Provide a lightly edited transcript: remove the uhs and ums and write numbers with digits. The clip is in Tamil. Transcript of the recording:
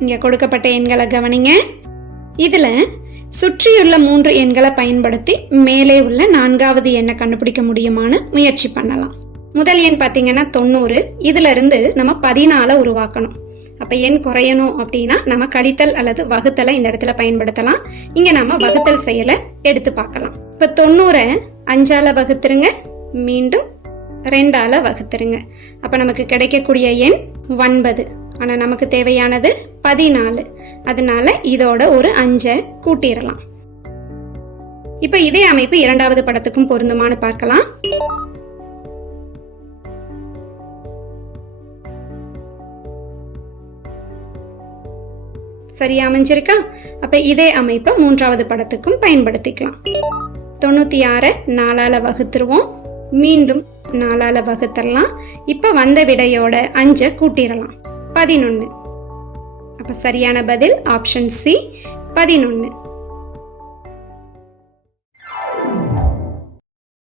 இங்கே கொடுக்கப்பட்ட எண்களை கவனிங்க. இதில் சுற்றியுள்ள 3 எண்களை பயன்படுத்தி மேலே உள்ள 4வது எண்ணை கண்டுபிடிக்க முடியுமான்னு முயற்சி பண்ணலாம். முதல் எண் பார்த்தீங்கன்னா 90. இதுல இருந்து நம்ம 14 உருவாக்கணும். அப்போ எண் குறையணும் அப்படின்னா நம்ம கழித்தல் அல்லது வகுத்தலை இந்த இடத்துல பயன்படுத்தலாம். இங்கே நம்ம வகுத்தல் செயலை எடுத்து பார்க்கலாம். இப்போ 90 5ஆல் வகுத்துருங்க, மீண்டும் 2ஆல் வகுத்துருங்க. அப்போ நமக்கு கிடைக்கக்கூடிய எண் 9. ஆனால் நமக்கு தேவையானது 14. அதனால இதோட ஒரு 5 கூட்டிடலாம். இப்போ இதே அமைப்பு 2வது படத்துக்கும் பொருந்துமான்னு பார்க்கலாம். சரியா அமைஞ்சிருக்கா? அப்ப இதே அமைப்பை 3வது படத்துக்கும் பயன்படுத்திக்கலாம். 96 4ஆல் வகுத்துருவோம், மீண்டும் 4ஆல் வகுத்தரலாம். இப்ப வந்த விடையோட 5 கூட்டிடலாம், 11. அப்ப சரியான பதில் ஆப்ஷன் சி 11.